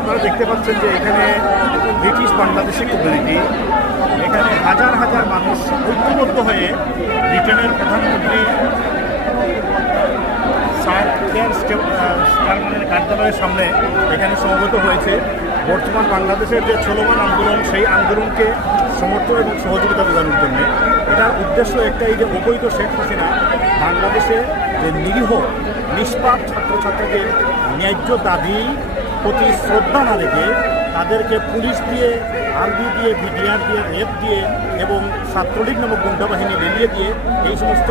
আপনারা দেখতে পাচ্ছেন যে এখানে ব্রিটিশ বাংলাদেশি কমিউনিটি, এখানে হাজার হাজার মানুষ ঐক্যবদ্ধ হয়ে ব্রিটেনের প্রধানমন্ত্রী স্যার কেয়ার স্টারমারের কার্যালয়ের সামনে এখানে সমবেত হয়েছে। বর্তমান বাংলাদেশের যে চলমান আন্দোলন, সেই আন্দোলনকে সমর্থন এবং সহযোগিতা প্রদানের জন্য এটার উদ্দেশ্য একটাই যে অবৈধ শেখ হাসিনা বাংলাদেশে যে নিরীহ নিষ্পাপ ছাত্রছাত্রীদের ন্যায্য দাবি প্রতি শ্রদ্ধা না রেখে তাদেরকে পুলিশ দিয়ে, আর্মি দিয়ে, বিডিআর দিয়ে, রেপ দিয়ে এবং ছাত্রলীগ নামক গুন্ডা বাহিনী বেরিয়ে দিয়ে এই সমস্ত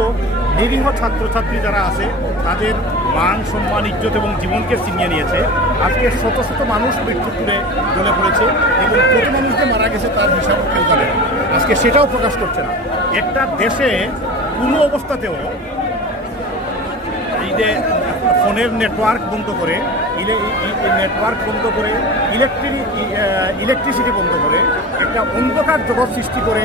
নিরীহ ছাত্রছাত্রী যারা আছে তাদের মান, সম্মান, ইজ্জত এবং জীবনকে ছিনিয়ে নিয়েছে। আজকে শত শত মানুষ মৃত্যুপুরে জ্বলে পড়েছে এবং কত মানুষ যে মারা গেছে তার হিসাব কেউ জানে না। আজকে সেটাও প্রকাশ করছে না। একটা দেশে কোনো অবস্থাতেও এই যে ফোনের নেটওয়ার্ক বন্ধ করে, নেটওয়ার্ক বন্ধ করে, ইলেকট্রিসিটি বন্ধ করে একটা অন্ধকার জগৎ সৃষ্টি করে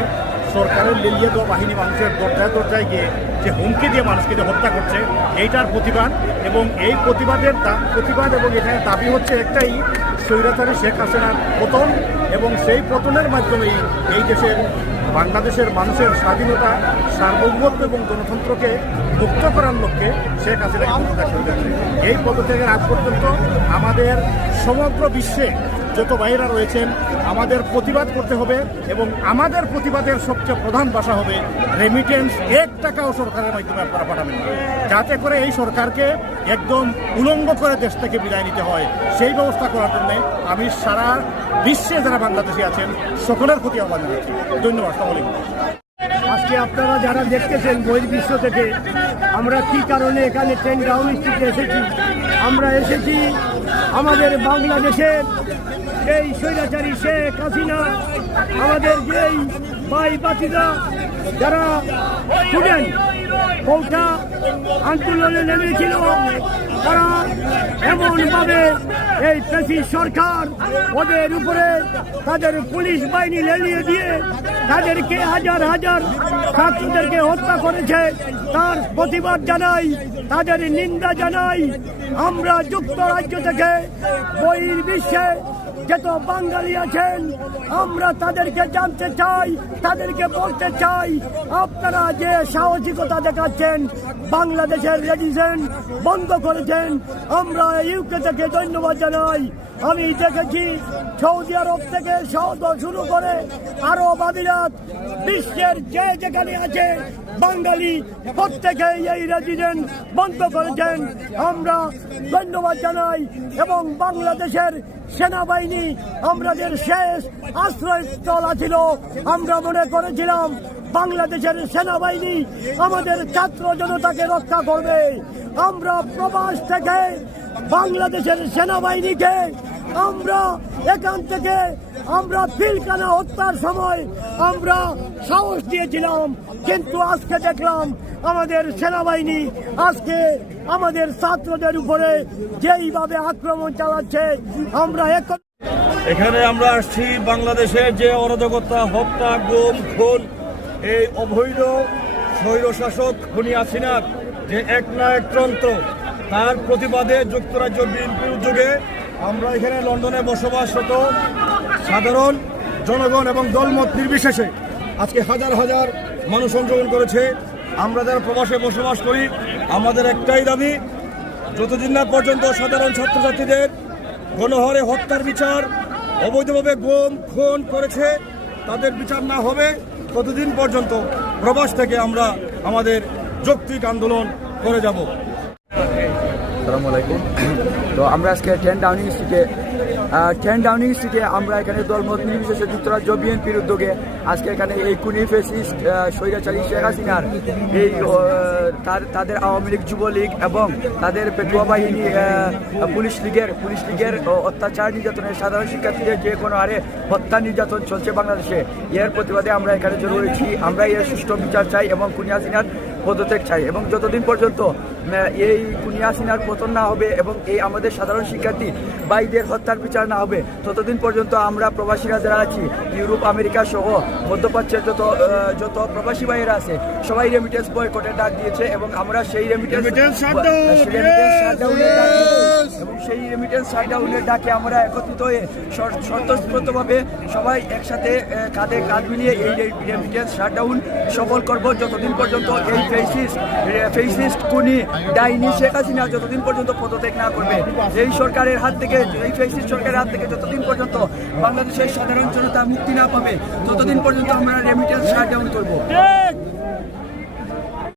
সরকারের লেলিয়ে দেওয়া বাহিনী মানুষের দরজায় দরজায় গিয়ে যে হুমকি দিয়ে মানুষকে যে হত্যা করছে, এইটার প্রতিবাদ। এবং এই প্রতিবাদ এবং এখানে দাবি হচ্ছে একটাই, স্বৈরাচারী শেখ হাসিনার পতন এবং সেই পতনের মাধ্যমেই এই দেশের বাংলাদেশের মানুষের স্বাধীনতা, সার্বভৌমত্ব এবং গণতন্ত্রকে মুক্ত করার লক্ষ্যে শেখ হাসিনা পদত্যাগ করে যাচ্ছে। এই পদত্যাগের আগ পর্যন্ত আমাদের সমগ্র বিশ্বে যত ভাইরা রয়েছেন আমাদের প্রতিবাদ করতে হবে এবং আমাদের প্রতিবাদের সবচেয়ে প্রধান ভাষা হবে রেমিটেন্স। 1 টাকাও সরকারের মাধ্যমে আপনারা পাঠাবেন না, যাতে করে এই সরকারকে একদম উলঙ্গ করে দেশ থেকে বিদায় নিতে হয়। সেই ব্যবস্থা করার জন্য আমি সারা বিশ্বে যারা বাংলাদেশি আছেন সকলের প্রতি আহ্বান জানাচ্ছি। ধন্যবাদ। আসসালামু আলাইকুম। আজকে আপনারা যারা দেখতেছেন বহির্বিশ্ব থেকে, আমরা কি কারণে এখানে 10 ডাউনিং স্ট্রিটে এসেছি? আমরা এসেছি আমাদের বাংলাদেশের এই স্বৈরাচারী শেখ হাসিনা, আমাদের যেই ভাই বাতিদা যারা স্টুডেন্ট কোটা আন্দোলনে নেমেছিল, তারা এমনভাবে এই পেশি সরকার ওদের উপরে তাদের পুলিশ বাহিনী লেলিয়ে দিয়ে তাদেরকে হাজার হাজার ছাত্রদেরকে হত্যা করেছে। তার প্রতিবাদ জানাই, তাদের নিন্দা জানাই। আমরা যুক্তরাজ্য থেকে বহির্বিশ্বে যত বাঙালি আছেন আমরা তাদেরকে জানতে চাই, তাদেরকে বলতে চাই, আপনারা যে সাহসিকতা দেখাচ্ছেন, বাংলাদেশের রেজিস্ট্রেশন বন্ধ করেছেন, আমরা ইউকে থেকে ধন্যবাদ জানাই। আমি দেখেছি সৌদি আরব থেকে শুরু করে আরব আমিরাত, বিশ্বের যে যেখানে আছে বাঙালি প্রত্যেকেই এই রেজিডেন্ট বন্ধ করেছেন, আমরা ধন্যবাদ জানাই। এবং বাংলাদেশের সেনাবাহিনী আমাদের শেষ আশ্রয়স্থল ছিল। আমরা মনে করেছিলাম বাংলাদেশের সেনাবাহিনী আমাদের ছাত্র জনতাকে রক্ষা করবে। আমরা প্রবাস থেকে বাংলাদেশের সেনাবাহিনীকে আমরা এখান থেকে আমরা পিলখানা হত্যার সময় আমরা সাহস দিয়েছিলাম, কিন্তু আজকে দেখলাম আমাদের সেনাবাহিনী আজকে আমাদের ছাত্রদের উপরে যেইভাবে আক্রমণ চালাচ্ছে। আমরা এখানে আমরা আসছি বাংলাদেশের যে অরাজকতা, হত্যা, গুম, খুন, এই অবৈধ স্বৈরশাসক খুনি হাসিনার যে একনায়কতন্ত্র, তার প্রতিবাদে যুক্তরাজ্য বিএনপির উদ্যোগে আমরা এখানে লন্ডনে বসবাসরত সাধারণ জনগণ এবং দলমত নির্বিশেষে আজকে হাজার হাজার মানুষ অংশগ্রহণ করেছে। আমরা যারা প্রবাসে বসবাস করি, আমাদের একটাই দাবি, যতদিন না পর্যন্ত সাধারণ ছাত্রছাত্রীদের গণহারে হত্যার বিচার, অবৈধভাবে গুম খুন করেছে তাদের বিচার না হবে, ততদিন পর্যন্ত প্রবাস থেকে আমরা আমাদের যৌক্তিক আন্দোলন করে যাব। আসসালামু আলাইকুম। তো আমরা আজকে 10 ডাউনিং স্ট্রিটে আমরা এখানে দলমত নির্বিশেষে যুক্তরাজ্য বিএনপির উদ্যোগে আজকে এখানে এই খুনি ফ্যাসিস্ট স্বৈরাচারী শেখ হাসিনার এই তাদের আওয়ামী লীগ, যুবলীগ এবং তাদের পেটুয়া বাহিনী পুলিশ লীগের অত্যাচার নির্যাতনের সাধারণ শিক্ষার্থীদের যে কোনো হারে হত্যা নির্যাতন চলছে বাংলাদেশে। এর প্রতিবাদে আমরা এখানে জড়ো হয়েছি। আমরা এর সুষ্ঠু বিচার চাই এবং খুনি হাসিনার পদত্যাগ চাই এবং যতদিন পর্যন্ত এই খুনি হাসিনার পতন না হবে এবং এই আমাদের সাধারণ শিক্ষার্থী ভাইদের হত্যার বিচার না হবে ততদিন পর্যন্ত আমরা প্রবাসীরা যারা আছি ইউরোপ আমেরিকা সহ মধ্যপ্রাচ্যের যত প্রবাসী ভাইয়েরা আছে সবাই রেমিটেন্স বয়কটের ডাক দিয়েছে এবং আমরা সেই রেমিটেন্স শাটডাউনের ডাকে আমরা একত্রিত হয়ে স্বতঃস্ফূর্তভাবে সবাই একসাথে কাঁধে কাঁধ মিলিয়ে এই রেমিটেন্স শাটডাউন সফল করব যতদিন পর্যন্ত এই ফেসিস্ট খুনি ডাইনি শেখ হাসিনা যতদিন পর্যন্ত পদত্যাগ না করবে এই সরকারের হাত থেকে এই ফেসিস্ট সরকারের হাত থেকে যতদিন পর্যন্ত বাংলাদেশের সাধারণ জনতা মুক্তি না পাবে ততদিন পর্যন্ত আমরা রেমিটেন্স শাটডাউন করব।